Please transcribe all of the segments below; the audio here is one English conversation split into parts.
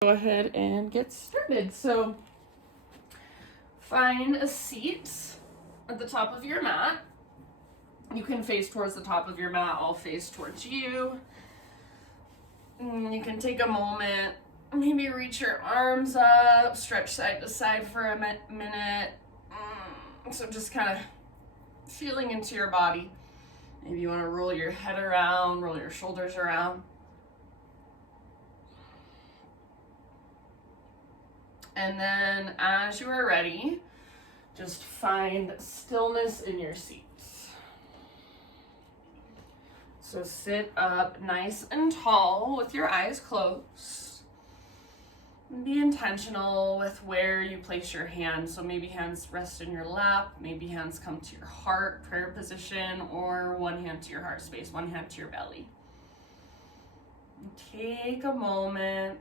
Go ahead and get started. So find a seat at the top of your mat. You can face towards the top of your mat. I'll face towards you. You can take a moment, maybe reach your arms up, stretch side to side for a minute. So just kind of feeling into your body. Maybe you want to roll your head around, roll your shoulders around. And then as you are ready, just find stillness in your seat. So sit up nice and tall with your eyes closed. Be intentional with where you place your hands. So maybe hands rest in your lap, maybe hands come to your heart, prayer position, or one hand to your heart space, one hand to your belly. Take a moment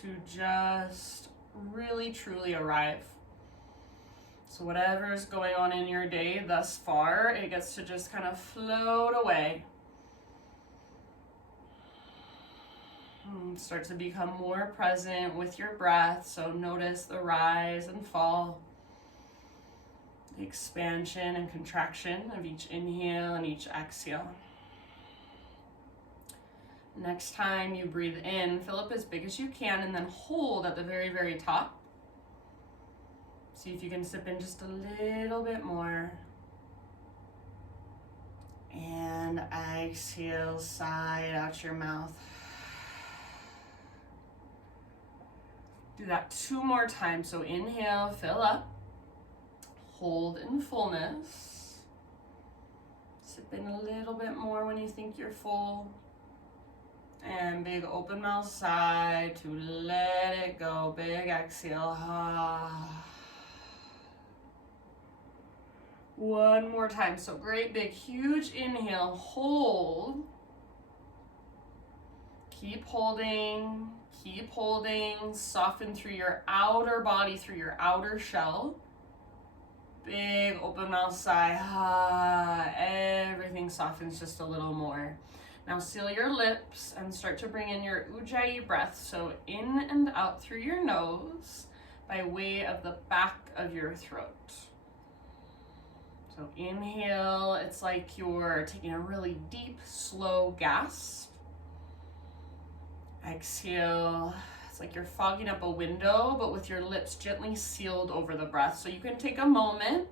to just really truly arrive. So whatever is going on in your day thus far, it gets to just kind of float away. Start to become more present with your breath. So notice the rise and fall, the expansion and contraction of each inhale and each exhale. Next time you breathe in, fill up as big as you can and then hold at the very, very top. See if you can sip in just a little bit more. And exhale, sigh out your mouth. Do that 2 more times. So inhale, fill up. Hold in fullness. Sip in a little bit more when you think you're full. And big open mouth sigh to let it go. Big exhale. One more time. So great big huge inhale. Hold. Keep holding. Keep holding. Soften through your outer body, through your outer shell. Big open mouth sigh. Everything softens just a little more. Now seal your lips and start to bring in your Ujjayi breath. So in and out through your nose by way of the back of your throat. So inhale, it's like you're taking a really deep, slow gasp. Exhale, it's like you're fogging up a window, but with your lips gently sealed over the breath. So you can take a moment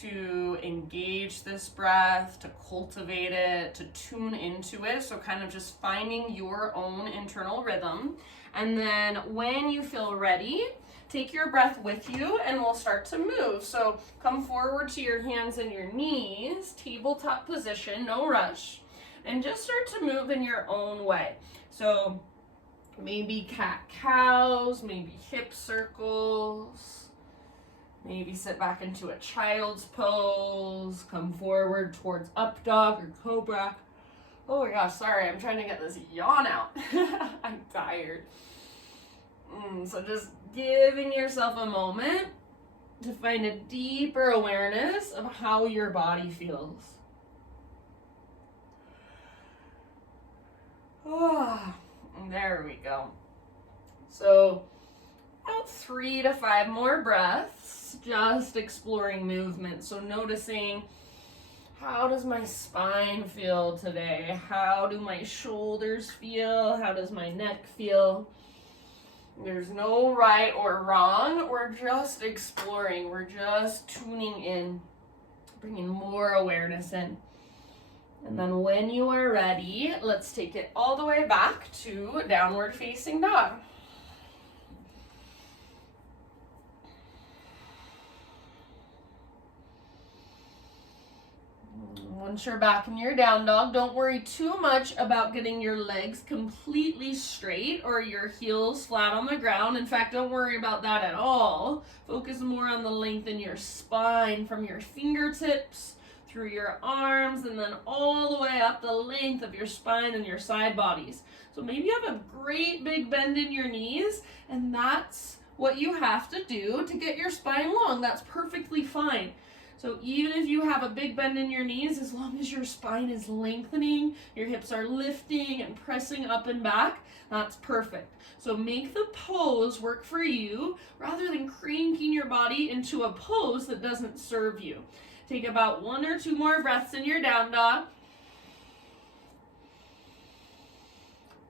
to engage this breath, to cultivate it, to tune into it. So kind of just finding your own internal rhythm. And then when you feel ready, take your breath with you and we'll start to move. So come forward to your hands and your knees, tabletop position, no rush. And just start to move in your own way. So maybe cat-cows, maybe hip circles. Maybe sit back into a child's pose, come forward towards up dog or cobra. Oh my gosh, sorry, I'm trying to get this yawn out. I'm tired. So just giving yourself a moment to find a deeper awareness of how your body feels. Oh, there we go. So about 3 to 5 more breaths, just exploring movement. So noticing, how does my spine feel today? How do my shoulders feel? How does my neck feel? There's no right or wrong. We're just exploring. We're just tuning in, bringing more awareness in. And then when you are ready, let's take it all the way back to downward facing dog. Once you're back in your down dog, don't worry too much about getting your legs completely straight or your heels flat on the ground. In fact, don't worry about that at all. Focus more on the length in your spine from your fingertips through your arms and then all the way up the length of your spine and your side bodies. So maybe you have a great big bend in your knees, and that's what you have to do to get your spine long. That's perfectly fine. So even if you have a big bend in your knees, as long as your spine is lengthening, your hips are lifting and pressing up and back, that's perfect. So make the pose work for you rather than cranking your body into a pose that doesn't serve you. Take about 1 or 2 more breaths in your down dog.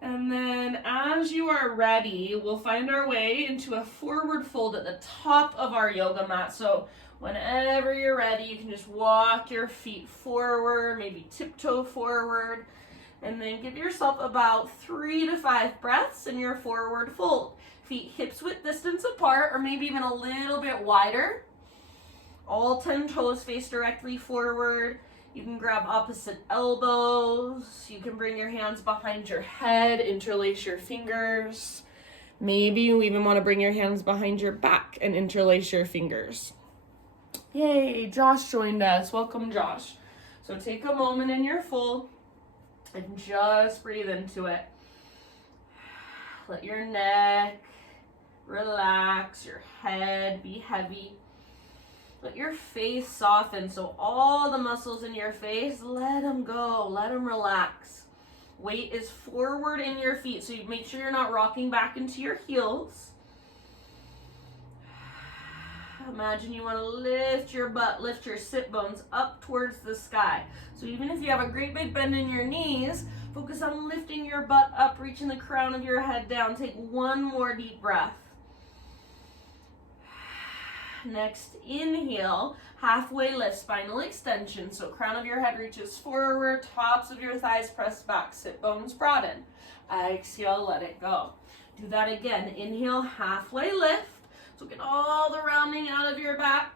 And then as you are ready, we'll find our way into a forward fold at the top of our yoga mat. So whenever you're ready, you can just walk your feet forward, maybe tiptoe forward, and then give yourself about 3 to 5 breaths in your forward fold. Feet hips width distance apart, or maybe even a little bit wider. All 10 toes face directly forward. You can grab opposite elbows. You can bring your hands behind your head, interlace your fingers. Maybe you even want to bring your hands behind your back and interlace your fingers. Yay, Josh joined us. Welcome, Josh. So take a moment in your fold and just breathe into it. Let your neck relax, your head be heavy. Let your face soften, so all the muscles in your face, let them go, let them relax. Weight is forward in your feet, so you make sure you're not rocking back into your heels. Imagine you want to lift your butt, lift your sit bones up towards the sky. So even if you have a great big bend in your knees, focus on lifting your butt up, reaching the crown of your head down. Take 1 more deep breath. Next, inhale, halfway lift, spinal extension. So crown of your head reaches forward, tops of your thighs press back, sit bones broaden. Exhale, let it go. Do that again. Inhale, halfway lift. So get all the rounding out of your back.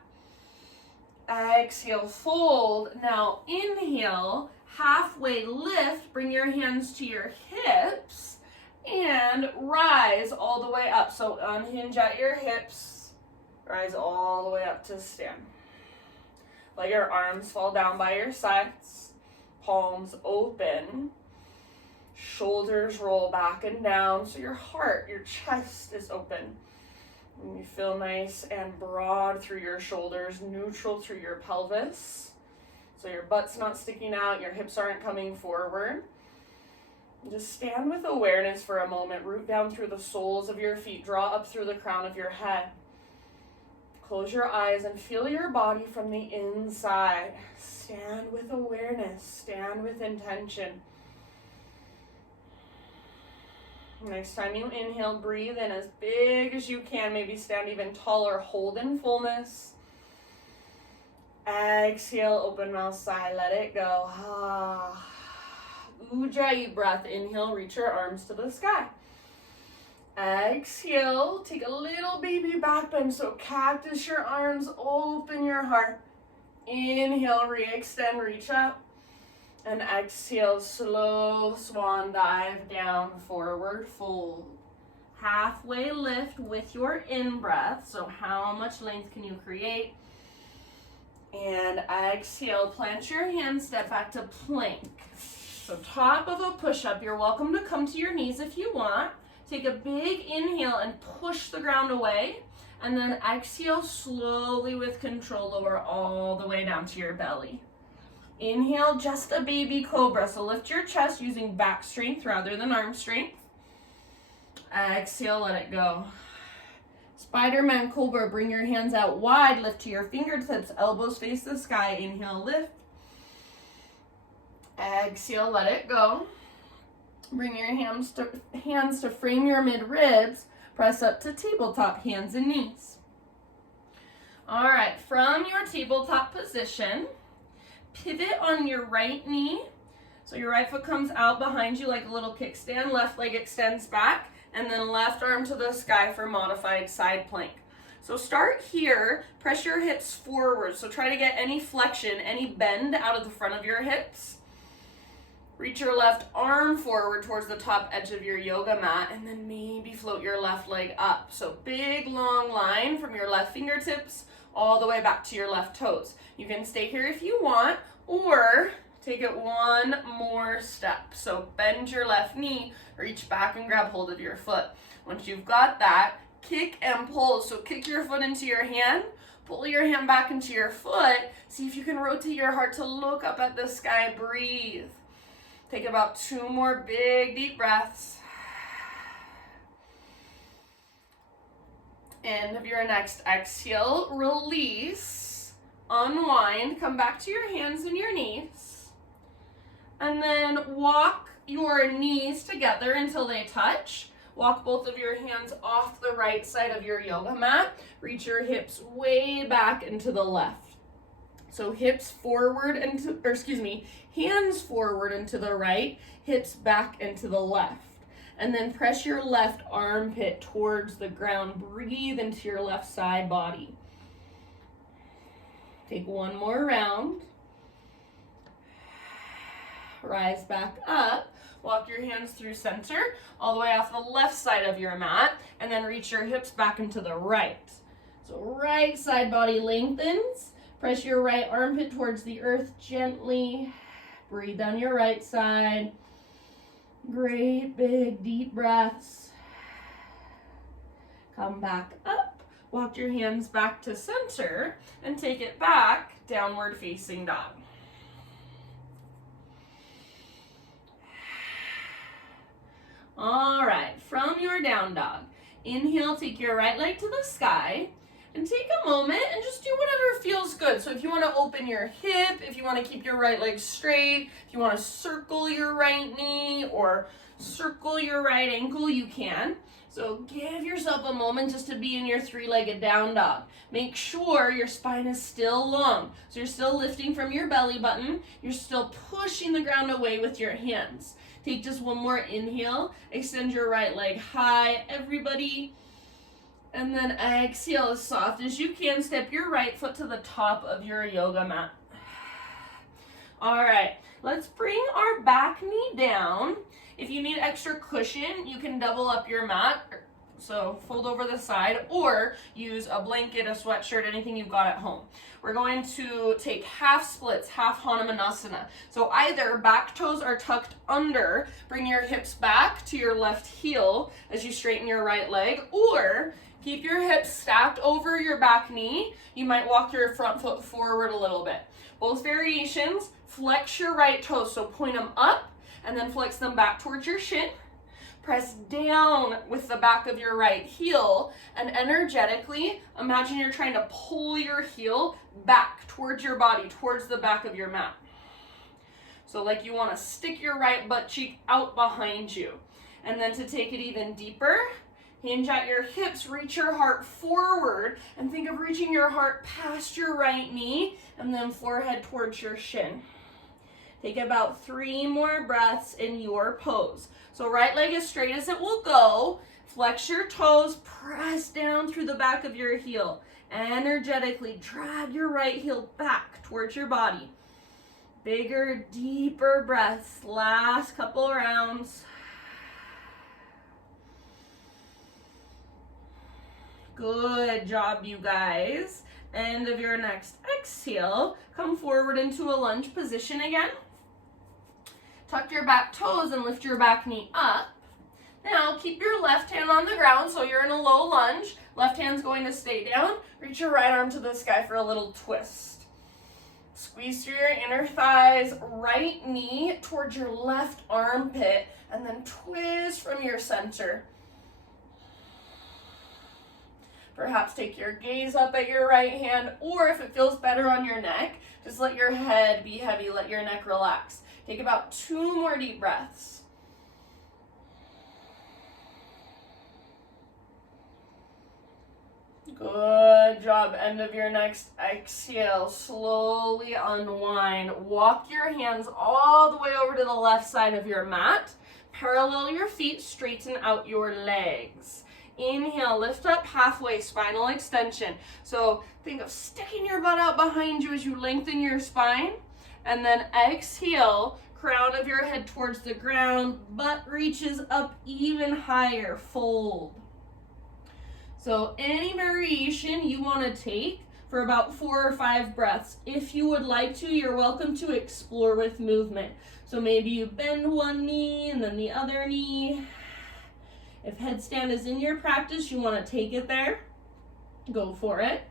Exhale, fold. Now inhale, halfway lift. Bring your hands to your hips and rise all the way up. So unhinge at your hips. Rise all the way up to stand. Let your arms fall down by your sides. Palms open. Shoulders roll back and down. So your heart, your chest is open. And you feel nice and broad through your shoulders, neutral through your pelvis. So your butt's not sticking out, your hips aren't coming forward. Just stand with awareness for a moment. Root down through the soles of your feet. Draw up through the crown of your head. Close your eyes and feel your body from the inside. Stand with awareness. Stand with intention. Next time you inhale, breathe in as big as you can. Maybe stand even taller. Hold in fullness. Exhale, open mouth, sigh, let it go. Ujjayi breath. Inhale, reach your arms to the sky. Exhale, take a little baby back bend. So cactus your arms, open your heart. Inhale, re-extend, reach up. And exhale, slow swan dive down, forward fold. Halfway lift with your in-breath. So how much length can you create? And exhale, plant your hands, step back to plank. So top of a push-up, you're welcome to come to your knees if you want. Take a big inhale and push the ground away. And then exhale slowly with control, lower all the way down to your belly. Inhale, just a baby cobra. So lift your chest using back strength rather than arm strength. Exhale, let it go. Spiderman Cobra, bring your hands out wide, lift to your fingertips, elbows face the sky. Inhale, lift. Exhale, let it go. Bring your hands to frame your mid-ribs. Press up to tabletop, hands and knees. All right, from your tabletop position, pivot on your right knee. So your right foot comes out behind you like a little kickstand, left leg extends back, and then left arm to the sky for modified side plank. So start here, press your hips forward. So try to get any flexion, any bend out of the front of your hips. Reach your left arm forward towards the top edge of your yoga mat, and then maybe float your left leg up. So big long line from your left fingertips all the way back to your left toes. You can stay here if you want, or take it one more step. So bend your left knee, reach back and grab hold of your foot. Once you've got that, kick and pull. So kick your foot into your hand, Pull your hand back into your foot. See if you can rotate your heart to look up at the sky. Breathe. Take about 2 more big, deep breaths. End of your next exhale, release, unwind, come back to your hands and your knees. And then walk your knees together until they touch. Walk both of your hands off the right side of your yoga mat. Reach your hips way back into the left. So hips forward into, hands forward into the right, hips back into the left. And then press your left armpit towards the ground. Breathe into your left side body. Take 1 more round. Rise back up. Walk your hands through center, all the way off the left side of your mat, and then reach your hips back into the right. So right side body lengthens. Press your right armpit towards the earth gently. Breathe down your right side. Great big deep breaths. Come back up. Walk your hands back to center and take it back, downward facing dog. All right, from your down dog, inhale, take your right leg to the sky, and take a moment and just do whatever feels good. So if you want to open your hip, if you want to keep your right leg straight, if you want to circle your right knee or circle your right ankle, you can. So give yourself a moment just to be in your 3-legged down dog. Make sure your spine is still long. So you're still lifting from your belly button. You're still pushing the ground away with your hands. Take just 1 more inhale. Extend your right leg high, everybody. And then exhale as soft as you can. Step your right foot to the top of your yoga mat. All right, let's bring our back knee down. If you need extra cushion, you can double up your mat. So fold over the side or use a blanket, a sweatshirt, anything you've got at home. We're going to take half splits, half Hanumanasana. So either back toes are tucked under, bring your hips back to your left heel as you straighten your right leg, or keep your hips stacked over your back knee. You might walk your front foot forward a little bit. Both variations, flex your right toes, so point them up and then flex them back towards your shin. Press down with the back of your right heel and energetically imagine you're trying to pull your heel back towards your body, towards the back of your mat. So like you want to stick your right butt cheek out behind you. And then to take it even deeper, hinge at your hips, reach your heart forward, and think of reaching your heart past your right knee and then forehead towards your shin. Take about 3 more breaths in your pose. So right leg as straight as it will go. Flex your toes, press down through the back of your heel. Energetically drag your right heel back towards your body. Bigger, deeper breaths. Last couple rounds. Good job, you guys. End of your next exhale. Come forward into a lunge position again. Tuck your back toes and lift your back knee up. Now keep your left hand on the ground so you're in a low lunge. Left hand's going to stay down. Reach your right arm to the sky for a little twist. Squeeze through your inner thighs, right knee towards your left armpit, and then twist from your center. Perhaps take your gaze up at your right hand, or if it feels better on your neck, just let your head be heavy, let your neck relax. Take about 2 more deep breaths. Good job. End of your next exhale. Slowly unwind. Walk your hands all the way over to the left side of your mat. Parallel your feet, straighten out your legs. Inhale, lift up halfway, spinal extension. So think of sticking your butt out behind you as you lengthen your spine. And then exhale, crown of your head towards the ground, butt reaches up even higher, fold. So any variation you want to take for about 4 or 5 breaths. If you would like to, you're welcome to explore with movement. So maybe you bend one knee and then the other knee. If headstand is in your practice, you want to take it there, go for it.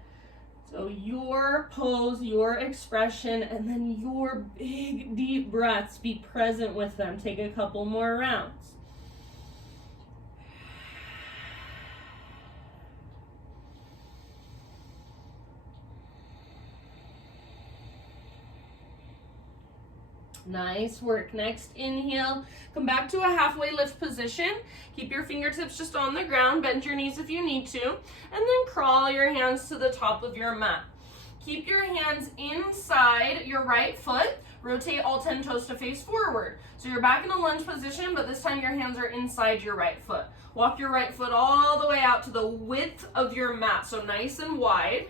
So your pose, your expression, and then your big deep breaths, be present with them. Take a couple more rounds. Nice work. Next inhale, come back to a halfway lift position. Keep your fingertips just on the ground, bend your knees if you need to, and then crawl your hands to the top of your mat. Keep your hands inside your right foot. Rotate all 10 toes to face forward. So you're back in a lunge position, but this time your hands are inside your right foot. Walk your right foot all the way out to the width of your mat, so nice and wide.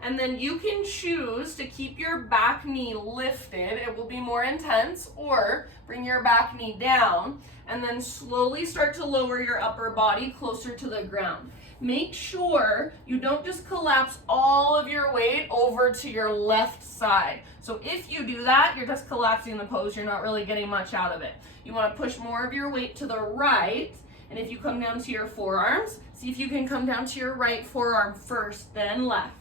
And then you can choose to keep your back knee lifted. It will be more intense, or bring your back knee down and then slowly start to lower your upper body closer to the ground. Make sure you don't just collapse all of your weight over to your left side. So if you do that, you're just collapsing the pose. You're not really getting much out of it. You want to push more of your weight to the right. And if you come down to your forearms, see if you can come down to your right forearm first, then left.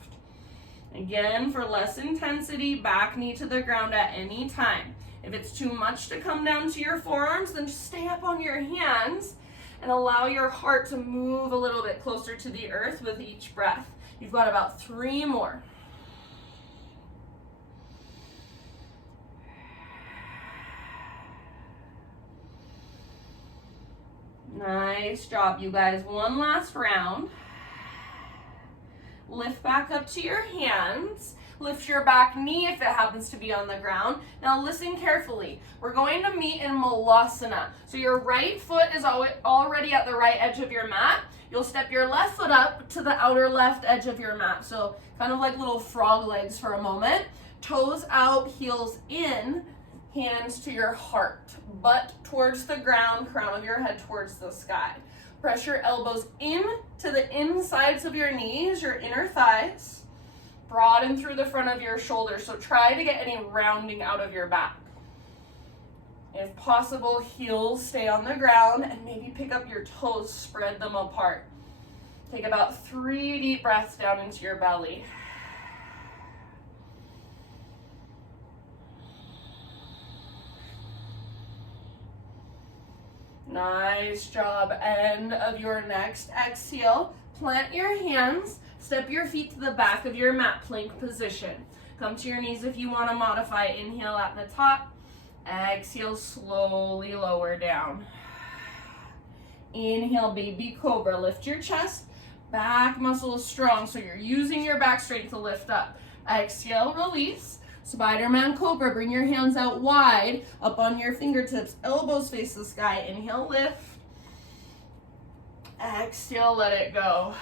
Again, for less intensity, back knee to the ground at any time. If it's too much to come down to your forearms, then just stay up on your hands and allow your heart to move a little bit closer to the earth with each breath. You've got about 3 more. Nice job, you guys. One last round. Lift back up to your hands. Lift your back knee if it happens to be on the ground. Now listen carefully. We're going to meet in Hanumanasana. So your right foot is already at the right edge of your mat. You'll step your left foot up to the outer left edge of your mat. So kind of like little frog legs for a moment. Toes out, heels in, hands to your heart. Butt towards the ground, crown of your head towards the sky. Press your elbows in to the insides of your knees, your inner thighs. Broaden through the front of your shoulders. So try to get any rounding out of your back. If possible, heels stay on the ground and maybe pick up your toes, spread them apart. Take about 3 deep breaths down into your belly. Nice job. End of your next exhale. Plant your hands. Step your feet to the back of your mat, plank position. Come to your knees if you want to modify. Inhale at the top. Exhale, slowly lower down. Inhale, baby cobra. Lift your chest. Back muscle is strong, so you're using your back strength to lift up. Exhale, release. Spiderman Cobra. Bring your hands out wide, up on your fingertips. Elbows face the sky. Inhale, lift. Exhale, let it go.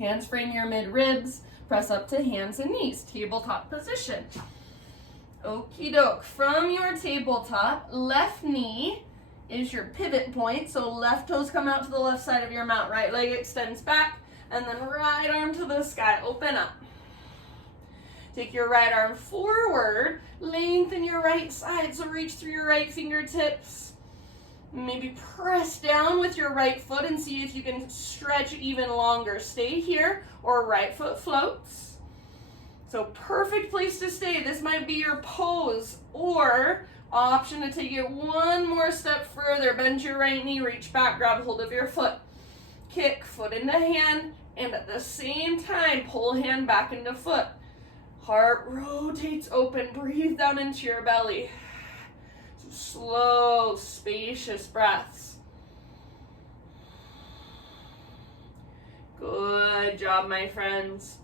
Hands frame your mid-ribs. Press up to hands and knees. Tabletop position. Okie doke. From your tabletop, left knee is your pivot point. So left toes come out to the left side of your mat. Right leg extends back. And then right arm to the sky. Open up. Take your right arm forward. Lengthen your right side. So reach through your right fingertips. Maybe press down with your right foot and see if you can stretch even longer. Stay here or right foot floats. So perfect place to stay. This might be your pose or option to take it one more step further. Bend your right knee, reach back, grab hold of your foot. Kick foot into hand, and at the same time, pull hand back into foot. Heart rotates open. Breathe down into your belly. Slow, spacious breaths. Good job, my friends.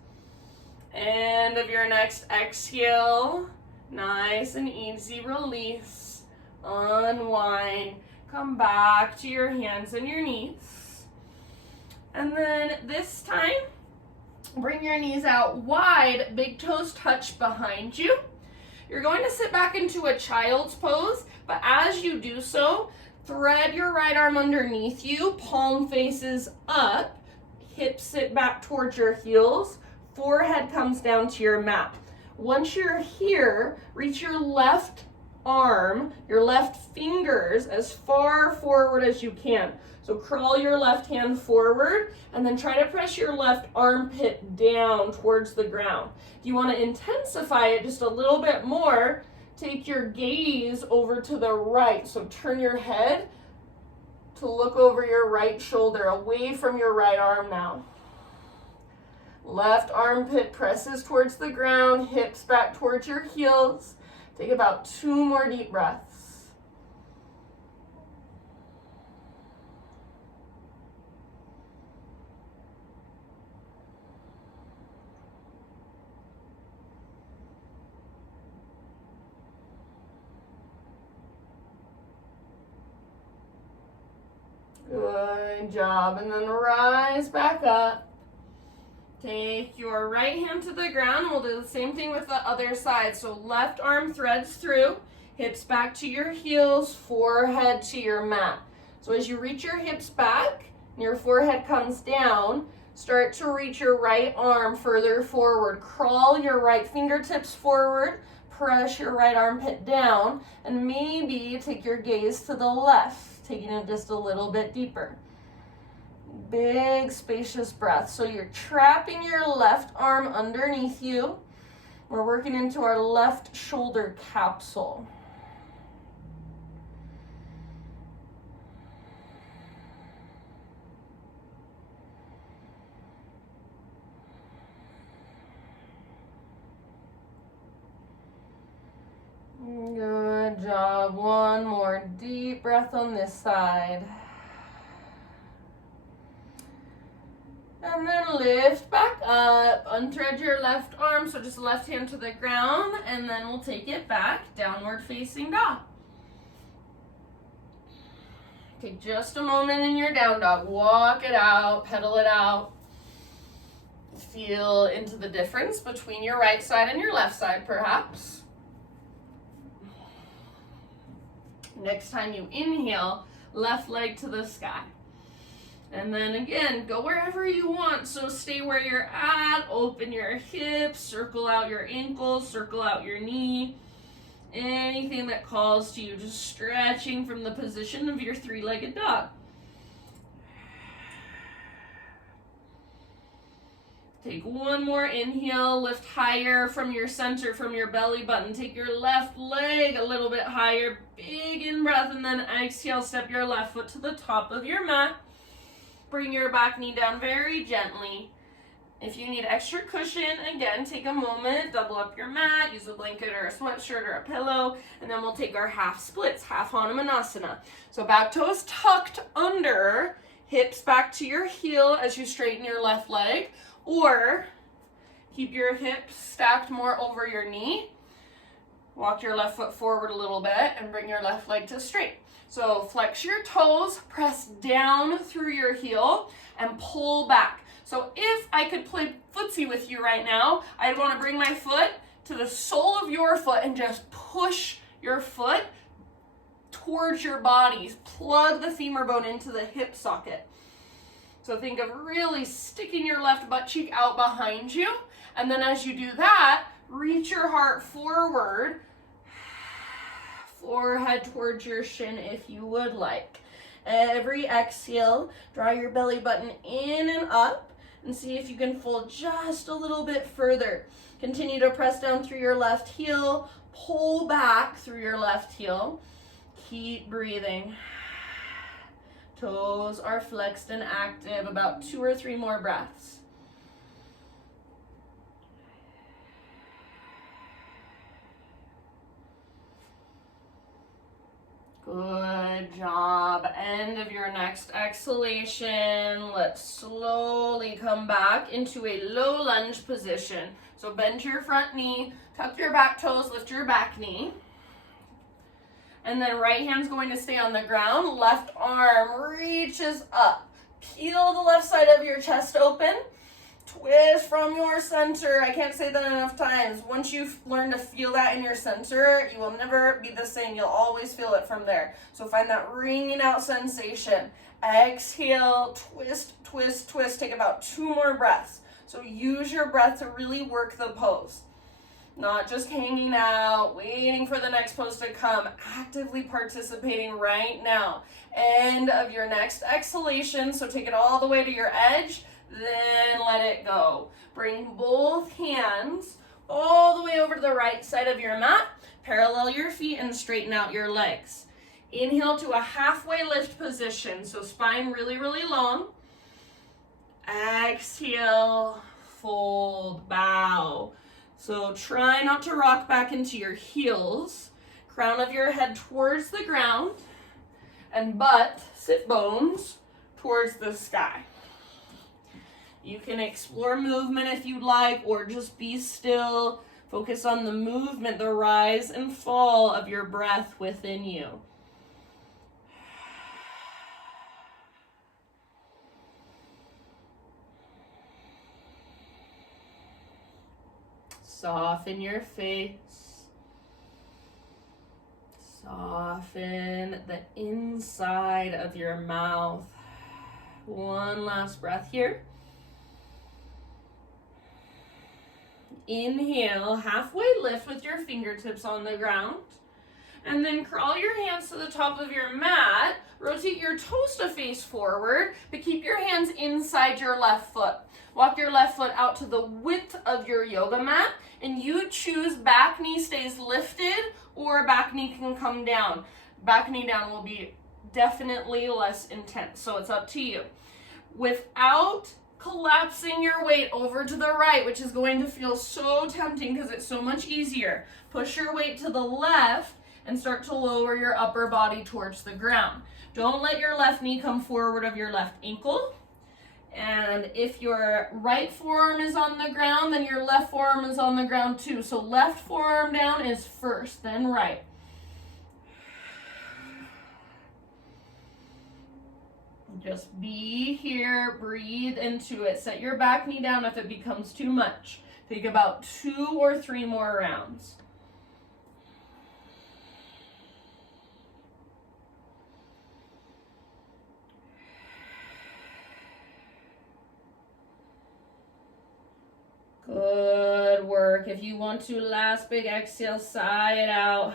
End of your next exhale. Nice and easy release. Unwind. Come back to your hands and your knees. And then this time, bring your knees out wide. Big toes touch behind you. You're going to sit back into a child's pose, but as you do so, thread your right arm underneath you, palm faces up, hips sit back towards your heels, forehead comes down to your mat. Once you're here, reach your left arm, your left fingers as far forward as you can. So crawl your left hand forward and then try to press your left armpit down towards the ground. If you want to intensify it just a little bit more, take your gaze over to the right. So turn your head to look over your right shoulder, away from your right arm now. Left armpit presses towards the ground, hips back towards your heels. Take about 2 more deep breaths. Good job. And then rise back up. Take your right hand to the ground. We'll do the same thing with the other side. So left arm threads through, hips back to your heels, forehead to your mat. So as you reach your hips back and your forehead comes down, start to reach your right arm further forward. Crawl your right fingertips forward, press your right armpit down, and maybe take your gaze to the left, taking it just a little bit deeper. Big spacious breath. So you're trapping your left arm underneath you. We're working into our left shoulder capsule. Good job. One more deep breath on this side. And then lift back up, unthread your left arm, so just left hand to the ground, and then we'll take it back, downward facing dog. Take just a moment in your down dog, walk it out, pedal it out. Feel into the difference between your right side and your left side, perhaps. Next time you inhale, left leg to the sky. And then again, go wherever you want. So stay where you're at, open your hips, circle out your ankles, circle out your knee. Anything that calls to you, just stretching from the position of your 3-legged dog. Take one more inhale, lift higher from your center, from your belly button. Take your left leg a little bit higher, big in breath, and then exhale, step your left foot to the top of your mat. Bring your back knee down very gently. If you need extra cushion, again, take a moment, double up your mat, use a blanket or a sweatshirt or a pillow, and then we'll take our half splits, half Hanumanasana. So back toes tucked under, hips back to your heel as you straighten your left leg, or keep your hips stacked more over your knee. Walk your left foot forward a little bit and bring your left leg to straight. So flex your toes, press down through your heel, and pull back. So if I could play footsie with you right now, I'd want to bring my foot to the sole of your foot and just push your foot towards your body. Plug the femur bone into the hip socket. So think of really sticking your left butt cheek out behind you. And then as you do that, reach your heart forward, forehead towards your shin if you would like. Every exhale, draw your belly button in and up and see if you can fold just a little bit further. Continue to press down through your left heel, pull back through your left heel. Keep breathing. Toes are flexed and active. About 2 or 3 more breaths. Good job. End of your next exhalation. Let's slowly come back into a low lunge position. So bend your front knee, tuck your back toes, lift your back knee. And then right hand's going to stay on the ground. Left arm reaches up. Peel the left side of your chest open. Twist from your center. I can't say that enough times. Once you've learned to feel that in your center, you will never be the same. You'll always feel it from there. So find that ringing out sensation. Exhale, twist, twist, twist. Take about 2 more breaths. So use your breath to really work the pose. Not just hanging out, waiting for the next pose to come, actively participating right now. End of your next exhalation, so take it all the way to your edge, then let it go. Bring both hands all the way over to the right side of your mat, parallel your feet and straighten out your legs. Inhale to a halfway lift position, so spine really, really long. Exhale, fold, bow. So try not to rock back into your heels. Crown of your head towards the ground and butt, sit bones, towards the sky. You can explore movement if you'd like, or just be still. Focus on the movement, the rise and fall of your breath within you. Soften your face. Soften the inside of your mouth. One last breath here. Inhale, halfway lift with your fingertips on the ground. And then crawl your hands to the top of your mat. Rotate your toes to face forward, but keep your hands inside your left foot. Walk your left foot out to the width of your yoga mat, and you choose back knee stays lifted or back knee can come down. Back knee down will be definitely less intense, so it's up to you. Without collapsing your weight over to the right, which is going to feel so tempting because it's so much easier. Push your weight to the left and start to lower your upper body towards the ground. Don't let your left knee come forward of your left ankle. And if your right forearm is on the ground, then your left forearm is on the ground too. So left forearm down is first, then right. Just be here, breathe into it. Set your back knee down if it becomes too much. Take about 2 or 3 more rounds. Good work. If you want to, last big exhale, sigh it out.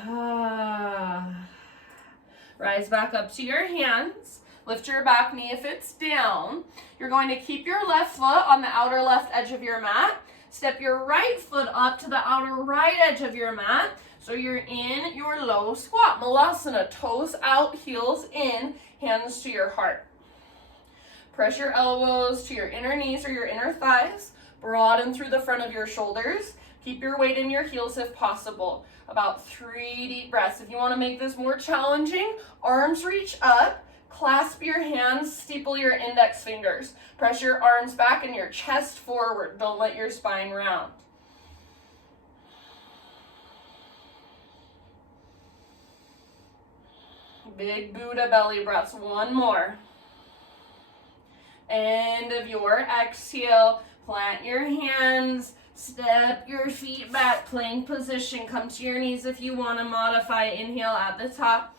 Rise back up to your hands. Lift your back knee if it's down. You're going to keep your left foot on the outer left edge of your mat. Step your right foot up to the outer right edge of your mat. So you're in your low squat. Hanumanasana, toes out, heels in, hands to your heart. Press your elbows to your inner knees or your inner thighs. Broaden through the front of your shoulders. Keep your weight in your heels if possible. About 3 deep breaths. If you want to make this more challenging, arms reach up. Clasp your hands, steeple your index fingers. Press your arms back and your chest forward. Don't let your spine round. Big Buddha belly breaths. One more. End of your exhale. Plant your hands. Step your feet back. Plank position. Come to your knees if you want to modify. Inhale at the top.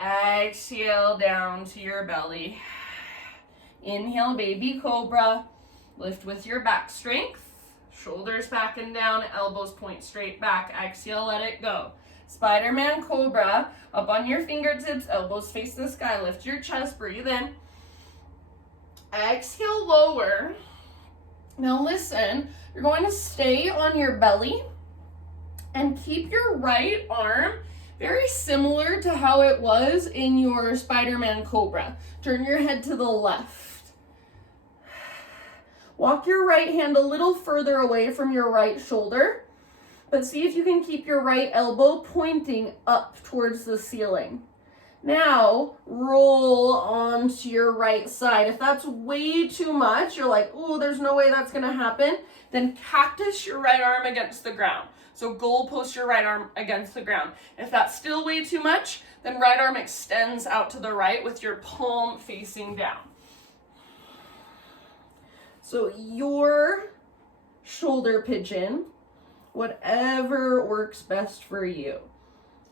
Exhale down to your belly. Inhale, baby cobra. Lift with your back strength. Shoulders back and down, elbows point straight back. Exhale, let it go. Spiderman Cobra. Up on your fingertips, elbows face the sky. Lift your chest, breathe in. Exhale, lower. Now listen, you're going to stay on your belly and keep your right arm very similar to how it was in your Spiderman Cobra. Turn your head to the left. Walk your right hand a little further away from your right shoulder, but see if you can keep your right elbow pointing up towards the ceiling. Now, roll onto your right side. If that's way too much, you're like, oh, there's no way that's gonna happen, then cactus your right arm against the ground. So goalpost your right arm against the ground. If that's still way too much, then right arm extends out to the right with your palm facing down. So your shoulder pigeon, whatever works best for you.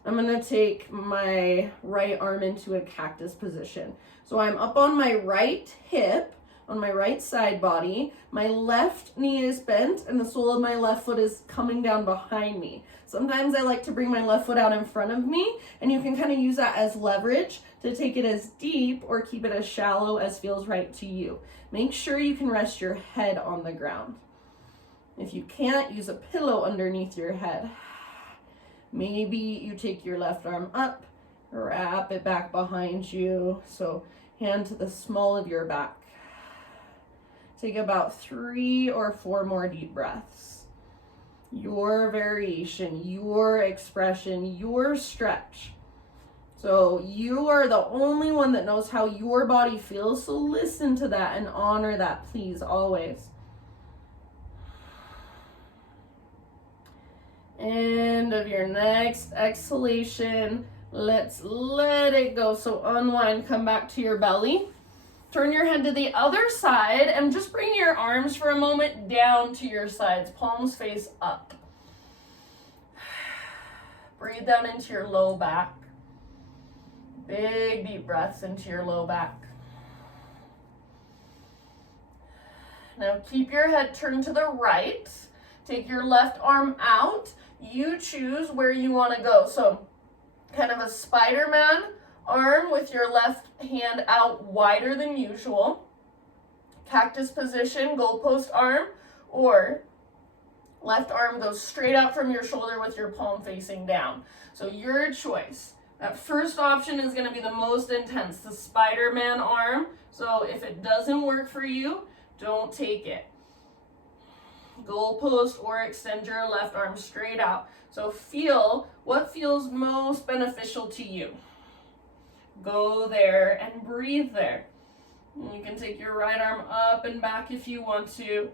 I'm gonna take my right arm into a cactus position. So I'm up on my right hip, on my right side body. My left knee is bent and the sole of my left foot is coming down behind me. Sometimes I like to bring my left foot out in front of me, and you can kind of use that as leverage to take it as deep or keep it as shallow as feels right to you. Make sure you can rest your head on the ground. If you can't, use a pillow underneath your head. Maybe you take your left arm up, wrap it back behind you. So hand to the small of your back. Take about 3 or 4 more deep breaths. Your variation, your expression, your stretch. So you are the only one that knows how your body feels. So listen to that and honor that, please, always. End of your next exhalation. Let's let it go. So unwind, come back to your belly. Turn your head to the other side and just bring your arms for a moment down to your sides. Palms face up. Breathe down into your low back. Big deep breaths into your low back. Now keep your head turned to the right. Take your left arm out. You choose where you want to go. So kind of a Spiderman arm with your left hand out wider than usual. Cactus position, goalpost arm, or left arm goes straight out from your shoulder with your palm facing down. So your choice. That first option is going to be the most intense, the Spider-Man arm. So if it doesn't work for you, don't take it. Goalpost or extend your left arm straight out. So feel what feels most beneficial to you. Go there and breathe there. And you can take your right arm up and back if you want to.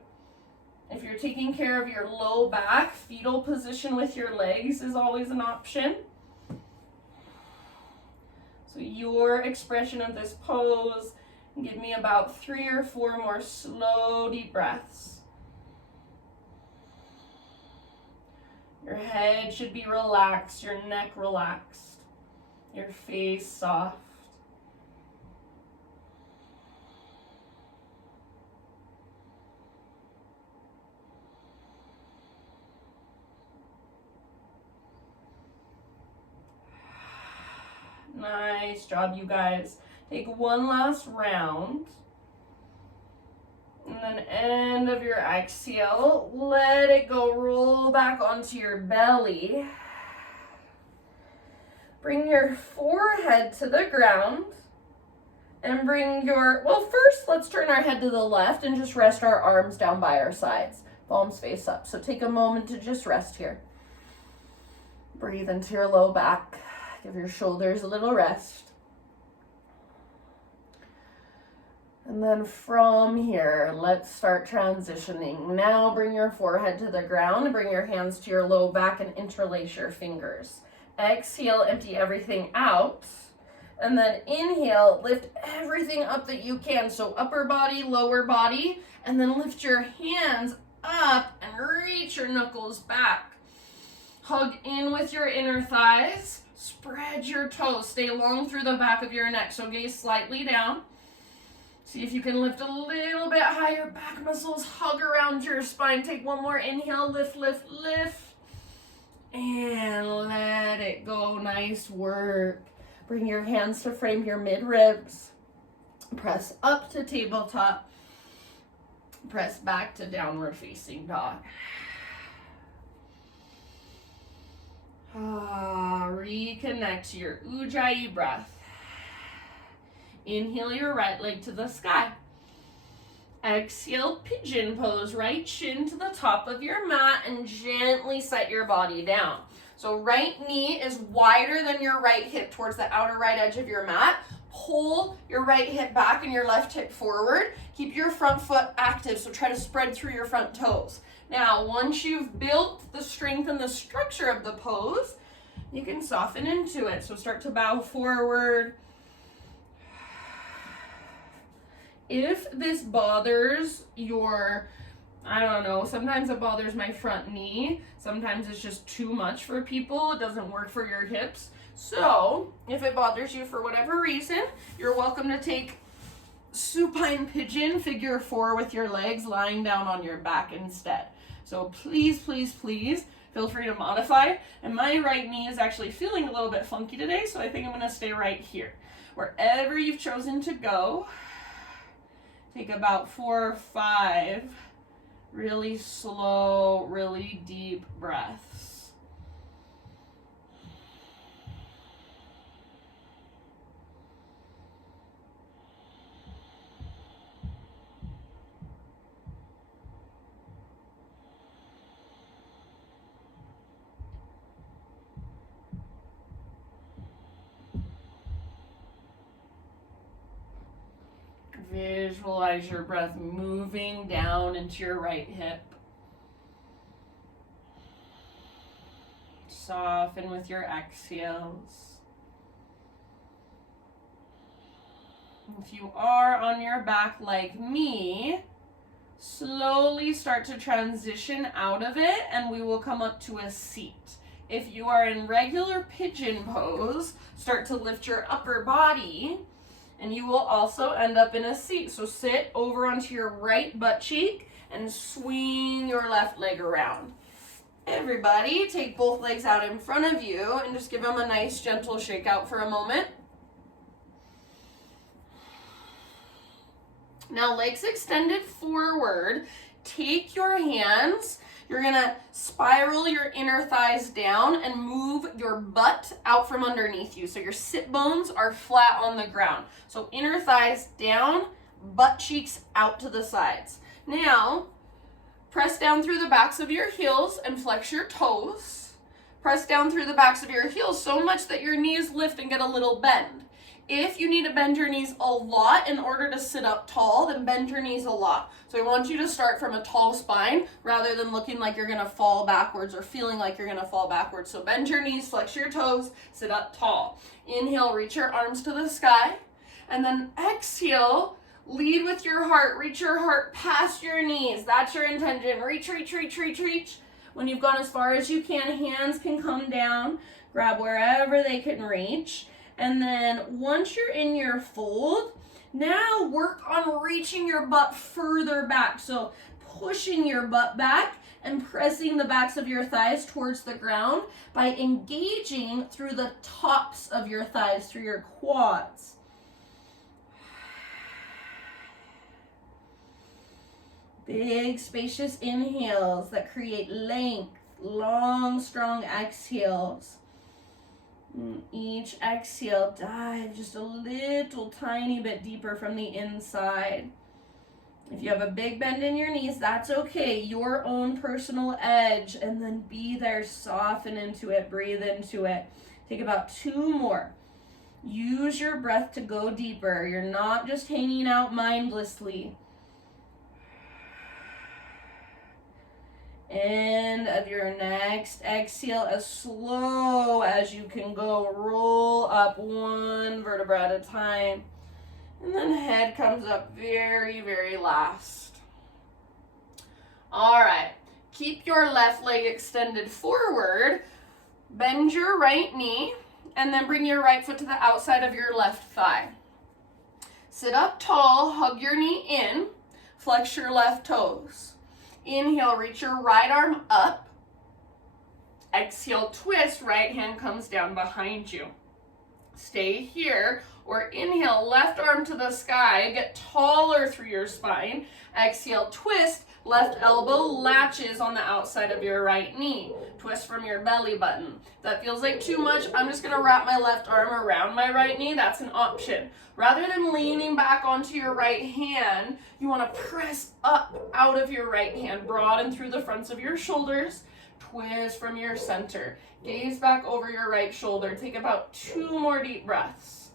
If you're taking care of your low back, fetal position with your legs is always an option. So your expression of this pose, give me about 3 or 4 more slow, deep breaths. Your head should be relaxed, your neck relaxed, your face soft. Nice job, you guys. Take one last round. And then end of your exhale, let it go, roll back onto your belly. Bring your forehead to the ground and bring your, well, first let's turn our head to the left and just rest our arms down by our sides, palms face up. So take a moment to just rest here. Breathe into your low back. Give your shoulders a little rest. And then from here, let's start transitioning. Now bring your forehead to the ground, bring your hands to your low back and interlace your fingers. Exhale, empty everything out. And then inhale, lift everything up that you can. So upper body, lower body, and then lift your hands up and reach your knuckles back. Hug in with your inner thighs. Spread your toes. Stay long through the back of your neck. So gaze slightly down. See if you can lift a little bit higher. Back muscles hug around your spine. Take one more inhale. Lift, lift, lift. And let it go. Nice work. Bring your hands to frame your mid-ribs. Press up to tabletop. Press back to downward facing dog. Reconnect to your Ujjayi breath. Inhale your right leg to the sky. Exhale, pigeon pose, right shin to the top of your mat and gently set your body down. So right knee is wider than your right hip towards the outer right edge of your mat. Pull your right hip back and your left hip forward. Keep your front foot active, so try to spread through your front toes. Now, once you've built the strength and the structure of the pose, you can soften into it. So start to bow forward. If this bothers your, I don't know, sometimes it bothers my front knee. Sometimes it's just too much for people. It doesn't work for your hips. So if it bothers you for whatever reason, you're welcome to take supine pigeon, figure 4 with your legs lying down on your back instead. So please, please, please feel free to modify. And my right knee is actually feeling a little bit funky today, so I think I'm gonna stay right here. Wherever you've chosen to go, take about 4 or 5 really slow, really deep breaths. Visualize your breath moving down into your right hip. Soften with your exhales. If you are on your back like me, slowly start to transition out of it and we will come up to a seat. If you are in regular pigeon pose, start to lift your upper body and you will also end up in a seat. So sit over onto your right butt cheek and swing your left leg around. Everybody, take both legs out in front of you and just give them a nice gentle shake out for a moment. Now legs extended forward, take your hands, you're gonna spiral your inner thighs down and move your butt out from underneath you. So your sit bones are flat on the ground. So inner thighs down, butt cheeks out to the sides. Now, press down through the backs of your heels and flex your toes. Press down through the backs of your heels so much that your knees lift and get a little bend. If you need to bend your knees a lot in order to sit up tall, then bend your knees a lot. So I want you to start from a tall spine rather than looking like you're gonna fall backwards or feeling like you're gonna fall backwards. So bend your knees, flex your toes, sit up tall. Inhale, reach your arms to the sky. And then exhale, lead with your heart. Reach your heart past your knees. That's your intention. Reach, reach, reach, reach, reach. When you've gone as far as you can, hands can come down. Grab wherever they can reach. And then once you're in your fold, now work on reaching your butt further back. So pushing your butt back and pressing the backs of your thighs towards the ground by engaging through the tops of your thighs, through your quads. Big, spacious inhales that create length, long, strong exhales. Each exhale, dive just a little tiny bit deeper from the inside. If you have a big bend in your knees, that's okay. Your own personal edge, and then be there, soften into it, breathe into it. Take about 2 more. Use your breath to go deeper. You're not just hanging out mindlessly. End of your next exhale, as slow as you can go. Roll up 1 vertebra at a time. And then head comes up very, very last. All right, keep your left leg extended forward. Bend your right knee, and then bring your right foot to the outside of your left thigh. Sit up tall, hug your knee in, flex your left toes. Inhale, reach your right arm up. Exhale, twist, right hand comes down behind you. Stay here, or inhale, left arm to the sky, get taller through your spine. Exhale, twist, left elbow latches on the outside of your right knee. Twist from your belly button. If that feels like too much, I'm just gonna wrap my left arm around my right knee. That's an option. Rather than leaning back onto your right hand, you wanna press up out of your right hand, broaden through the fronts of your shoulders, twist from your center. Gaze back over your right shoulder. Take about 2 more deep breaths.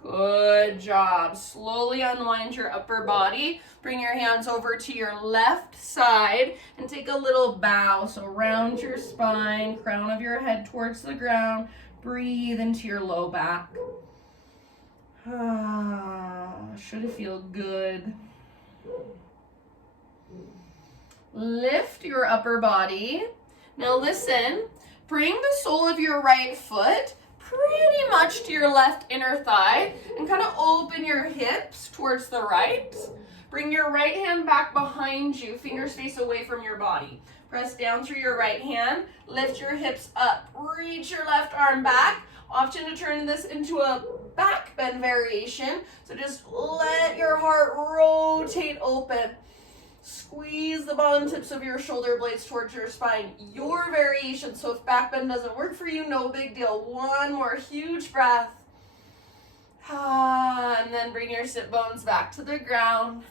Good job. Slowly unwind your upper body. Bring your hands over to your left side and take a little bow. So round your spine, crown of your head towards the ground. Breathe into your low back. Should feel good. Lift your upper body. Now listen, bring the sole of your right foot pretty much to your left inner thigh and kind of open your hips towards the right. Bring your right hand back behind you, fingers face away from your body. Press down through your right hand, lift your hips up, reach your left arm back. Option to turn this into a back bend variation. So just let your heart rotate open. Squeeze the bottom tips of your shoulder blades towards your spine. Your variation. So if back bend doesn't work for you, no big deal. One more huge breath. And then bring your sit bones back to the ground.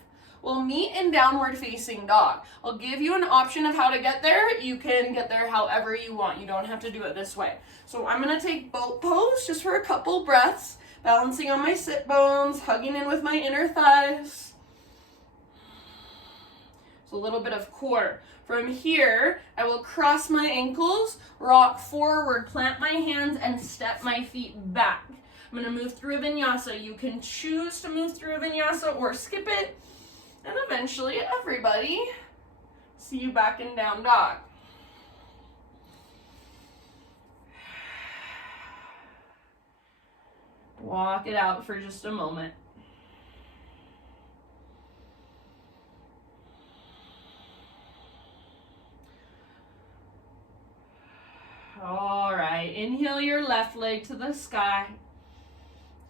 We'll meet in downward facing dog. I'll give you an option of how to get there. You can get there however you want. You don't have to do it this way. So I'm going to take boat pose just for a couple breaths, balancing on my sit bones, hugging in with my inner thighs. So a little bit of core. From here, I will cross my ankles, rock forward, plant my hands, and step my feet back. I'm going to move through a vinyasa. You can choose to move through a vinyasa or skip it. And eventually, everybody, see you back in down dog. Walk it out for just a moment. All right, inhale your left leg to the sky.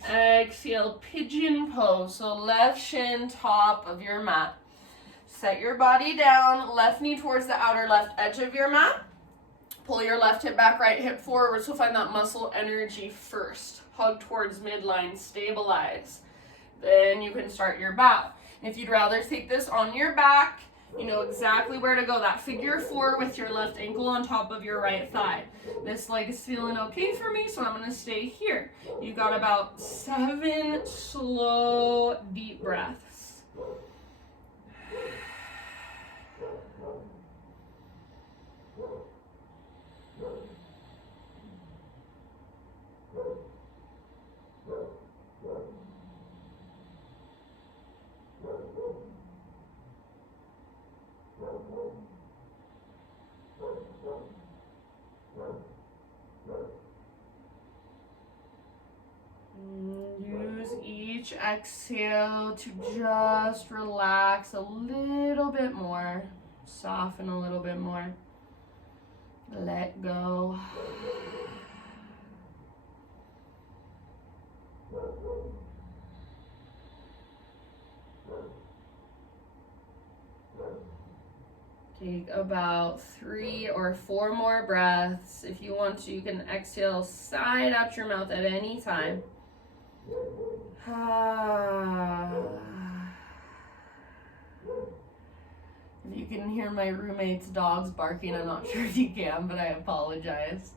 Exhale, pigeon pose. So left shin top of your mat. Set your body down, left knee towards the outer left edge of your mat. Pull your left hip back, right hip forward. So find that muscle energy first. Hug towards midline, stabilize. Then you can start your bow. If you'd rather take this on your back, you know exactly where to go. That figure four with your left ankle on top of your right thigh. This leg is feeling okay for me, so I'm going to stay here. You got about 7 slow, deep breaths. Use each exhale to just relax a little bit more, soften a little bit more, let go. Take about 3 or 4 more breaths. If you want to, you can exhale side out your mouth at any time. If you can hear my roommate's dogs barking, I'm not sure if you can, but I apologize.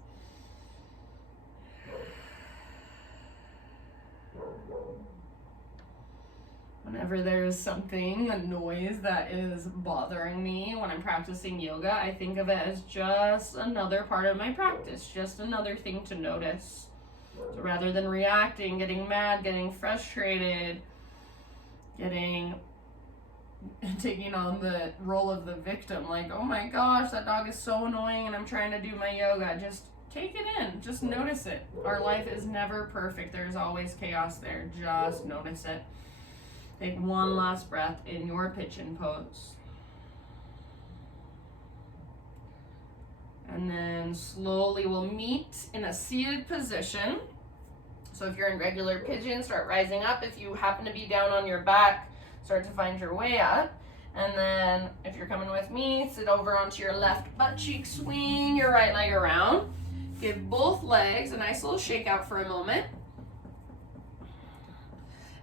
Whenever there's something, a noise that is bothering me when I'm practicing yoga, I think of it as just another part of my practice, just another thing to notice. So rather than reacting, getting mad, getting frustrated, taking on the role of the victim, like, oh my gosh, that dog is so annoying and I'm trying to do my yoga, just take it in, just notice it. Our life is never perfect. There's always chaos there. Just notice it. Take one last breath in your pigeon pose. And then slowly we'll meet in a seated position. So if you're in regular pigeon, start rising up. If you happen to be down on your back, start to find your way up. And then if you're coming with me, sit over onto your left butt cheek, swing your right leg around. Give both legs a nice little shake out for a moment.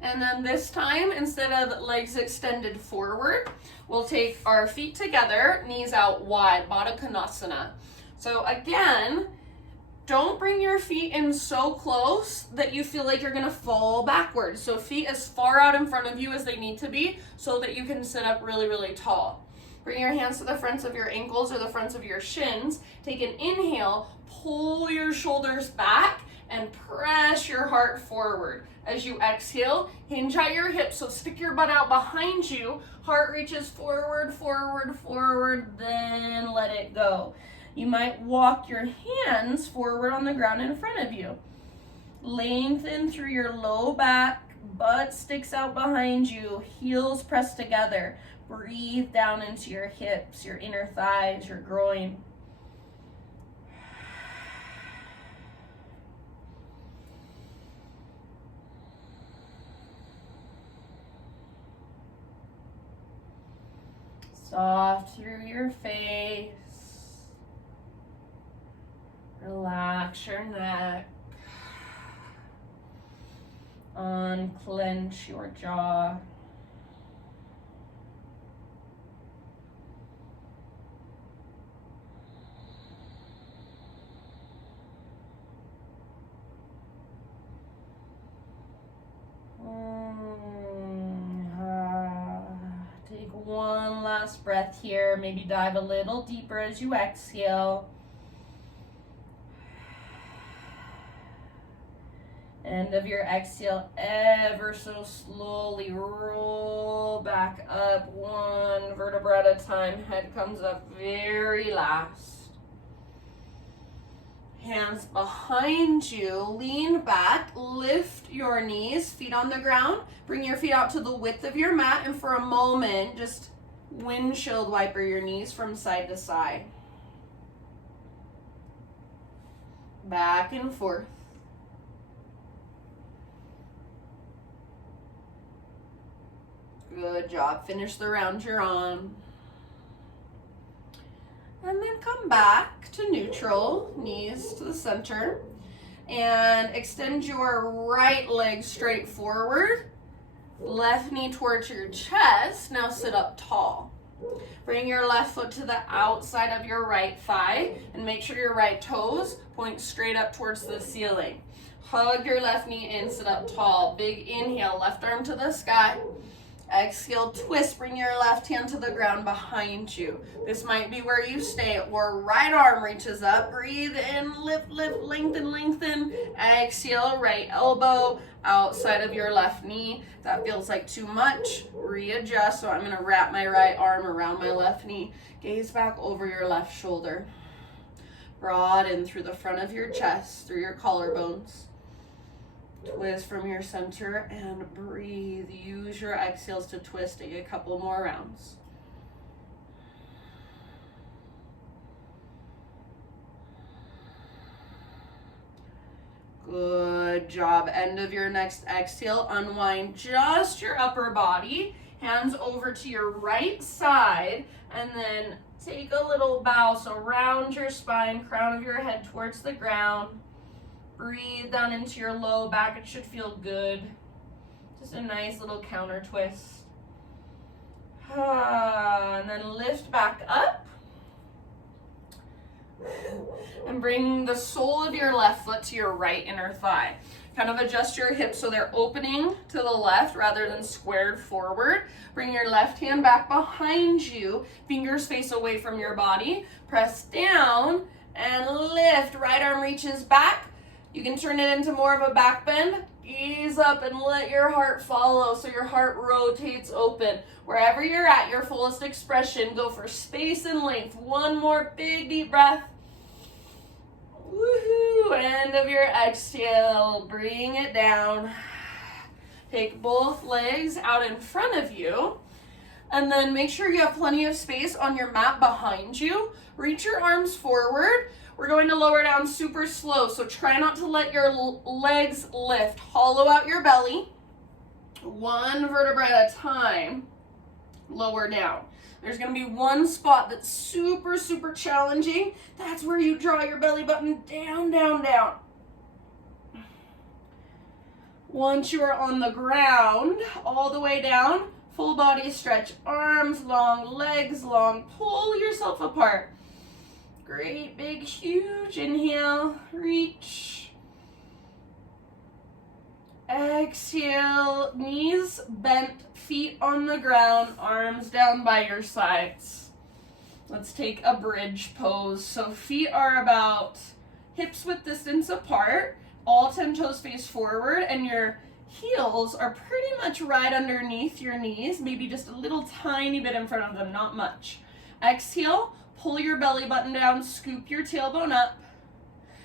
And then this time, instead of legs extended forward, we'll take our feet together, knees out wide, Badaknasana. So again, don't bring your feet in so close that you feel like you're gonna fall backwards. So feet as far out in front of you as they need to be so that you can sit up really, really tall. Bring your hands to the fronts of your ankles or the fronts of your shins. Take an inhale, pull your shoulders back, and press your heart forward. As you exhale, hinge at your hips, so stick your butt out behind you. Heart reaches forward, forward, forward, then let it go. You might walk your hands forward on the ground in front of you. Lengthen through your low back, butt sticks out behind you, heels pressed together. Breathe down into your hips, your inner thighs, your groin. Soft through your face. Relax your neck. Unclench your jaw. Take one last breath here. Maybe dive a little deeper as you exhale. End of your exhale, ever so slowly roll back up, one vertebra at a time. Head comes up very last. Hands behind you, lean back, lift your knees, feet on the ground. Bring your feet out to the width of your mat, and for a moment, just windshield wiper your knees from side to side. Back and forth. Good job. Finish the round you're on. And then come back to neutral, knees to the center. And extend your right leg straight forward. Left knee towards your chest. Now sit up tall. Bring your left foot to the outside of your right thigh. And make sure your right toes point straight up towards the ceiling. Hug your left knee in, sit up tall. Big inhale, left arm to the sky. Exhale, twist, bring your left hand to the ground behind you. This might be where you stay, or right arm reaches up. Breathe in, lift, lift, lengthen, lengthen. Exhale, right elbow outside of your left knee. If that feels like too much, readjust. So I'm gonna wrap my right arm around my left knee. Gaze back over your left shoulder. Broaden through the front of your chest, through your collarbones. Twist from your center and breathe. Use your exhales to twist. Take a couple more rounds. Good job. End of your next exhale. Unwind just your upper body. Hands over to your right side. And then take a little bow. So round your spine, crown of your head towards the ground. Breathe down into your low back. It should feel good. Just a nice little counter twist. And then lift back up. And bring the sole of your left foot to your right inner thigh. Kind of adjust your hips so they're opening to the left rather than squared forward. Bring your left hand back behind you. Fingers face away from your body. Press down and lift. Right arm reaches back. You can turn it into more of a back bend. Ease up and let your heart follow so your heart rotates open. Wherever you're at, your fullest expression, go for space and length. One more big deep breath. Woohoo! End of your exhale. Bring it down. Take both legs out in front of you. And then make sure you have plenty of space on your mat behind you. Reach your arms forward. We're going to lower down super slow, so try not to let your legs lift. Hollow out your belly. One vertebra at a time. Lower down. There's going to be one spot that's super, super challenging. That's where you draw your belly button down, down, down. Once you are on the ground, all the way down, full body stretch. Arms long, legs long. Pull yourself apart. Great, big, huge inhale, reach. Exhale, knees bent, feet on the ground, arms down by your sides. Let's take a bridge pose. So feet are about hips width distance apart, all 10 toes face forward, and your heels are pretty much right underneath your knees, maybe just a little tiny bit in front of them, not much. Exhale. Pull your belly button down, scoop your tailbone up,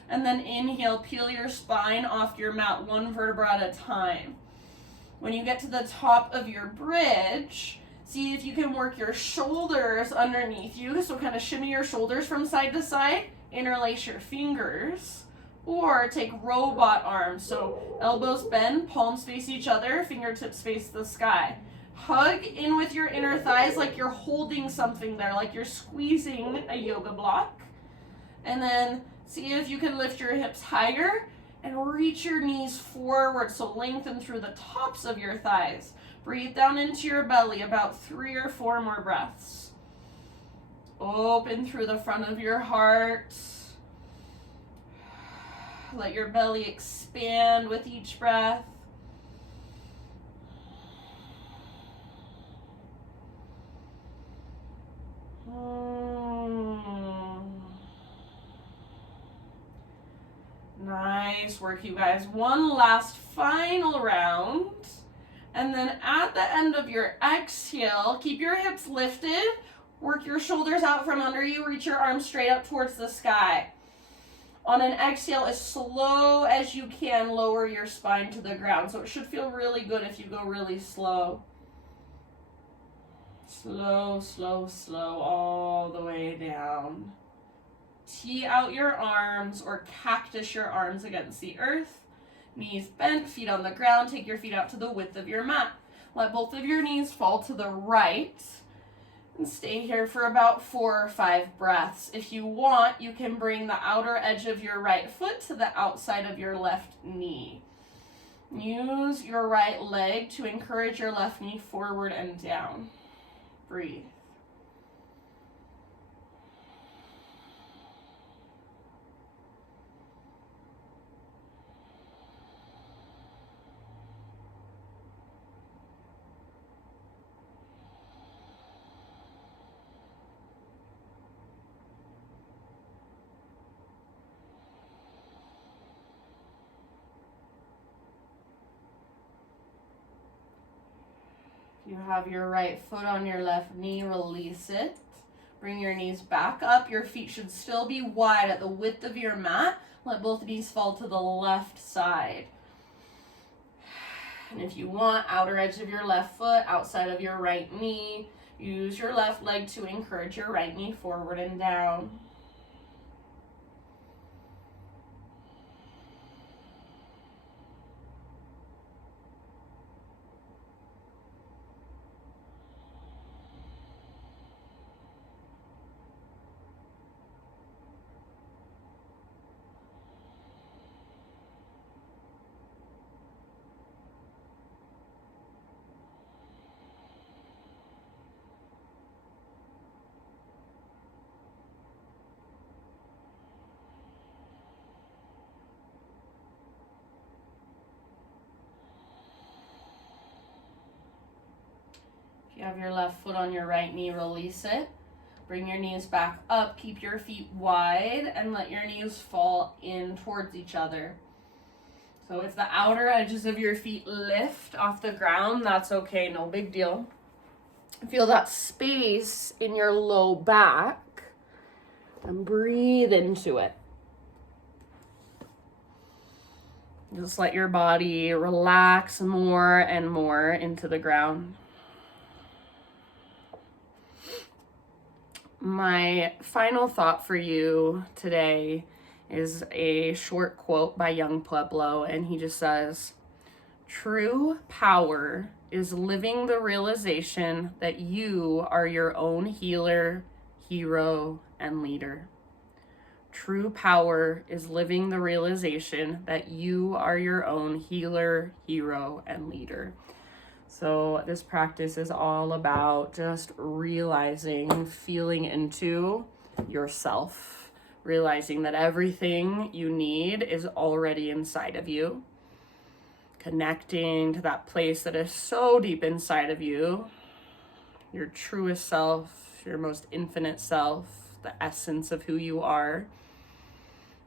and then inhale, peel your spine off your mat, one vertebra at a time. When you get to the top of your bridge, see if you can work your shoulders underneath you. So kind of shimmy your shoulders from side to side, interlace your fingers, or take robot arms. So elbows bend, palms face each other, fingertips face the sky. Hug in with your inner thighs like you're holding something there, like you're squeezing a yoga block. And then see if you can lift your hips higher and reach your knees forward, so lengthen through the tops of your thighs. Breathe down into your belly, about 3 or 4 more breaths. Open through the front of your heart. Let your belly expand with each breath. Nice work, you guys. One last final round. And then at the end of your exhale, keep your hips lifted. Work your shoulders out from under you. Reach your arms straight up towards the sky. On an exhale, as slow as you can, lower your spine to the ground. So it should feel really good if you go really slow. Slow, slow, slow, all the way down. Tee out your arms or cactus your arms against the earth. Knees bent, feet on the ground. Take your feet out to the width of your mat. Let both of your knees fall to the right. And stay here for about 4 or 5 breaths. If you want, you can bring the outer edge of your right foot to the outside of your left knee. Use your right leg to encourage your left knee forward and down. Breathe. You have your right foot on your left knee, release it. Bring your knees back up. Your feet should still be wide at the width of your mat. Let both knees fall to the left side. And if you want, outer edge of your left foot, outside of your right knee. Use your left leg to encourage your right knee forward and down. You have your left foot on your right knee, release it. Bring your knees back up, keep your feet wide, and let your knees fall in towards each other. So if the outer edges of your feet lift off the ground, that's okay, no big deal. Feel that space in your low back and breathe into it. Just let your body relax more and more into the ground. My final thought for you today is a short quote by Young Pueblo, and he just says, "True power is living the realization that you are your own healer, hero, and leader." True power is living the realization that you are your own healer, hero, and leader. So this practice is all about just realizing, feeling into yourself, realizing that everything you need is already inside of you, connecting to that place that is so deep inside of you, your truest self, your most infinite self, the essence of who you are,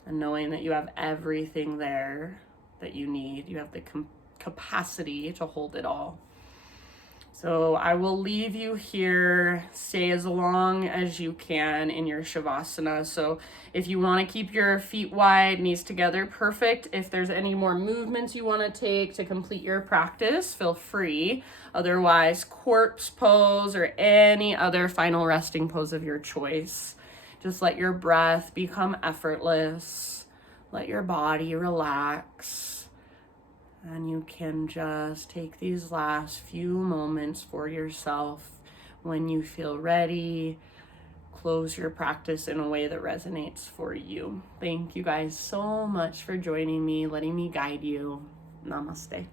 and knowing that you have everything there that you need. You have the capacity to hold it all. So I will leave you here. Stay as long as you can in your Shavasana. So if you want to keep your feet wide, knees together, perfect. If there's any more movements you want to take to complete your practice, feel free. Otherwise, corpse pose or any other final resting pose of your choice. Just let your breath become effortless. Let your body relax. And you can just take these last few moments for yourself. When you feel ready, close your practice in a way that resonates for you. Thank you guys so much for joining me, letting me guide you. Namaste.